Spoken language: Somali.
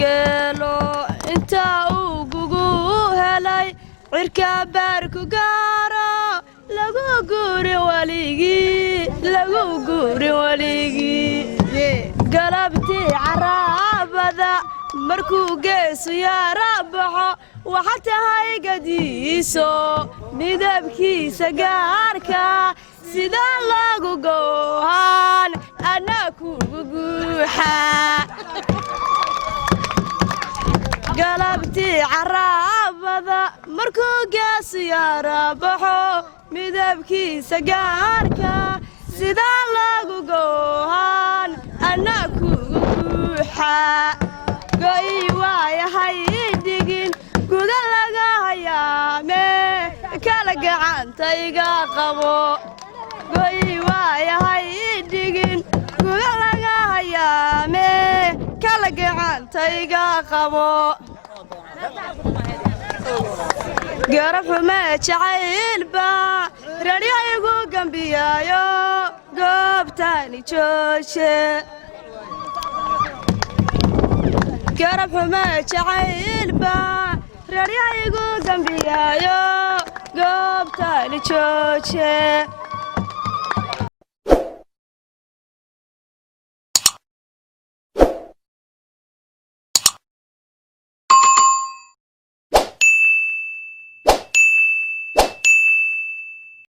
geelo inta uu gugu helay cirka baarku gaaro lagu guuri waligii galabtii caraabada markuu geesu yaara baxo waxa tahay gadiiso midabkiisa gaarka sida lagu goohan anaa kugu guuxa galabtii caraabada markuu geesu yaara baxo midabkiisa gaarka sida lagu goohan anaa kugu guuxa goy waayahay dhigin guga laga hayaame kala gacantayga qabo goy waayahay dhigin guga laga hayaame kala gacantayga qabo garaxuma jacaylba radiyaygu gambiyaayo goobtani jooje garaxuma jacaylba radiyaygu gambiyaayo goobtani jooje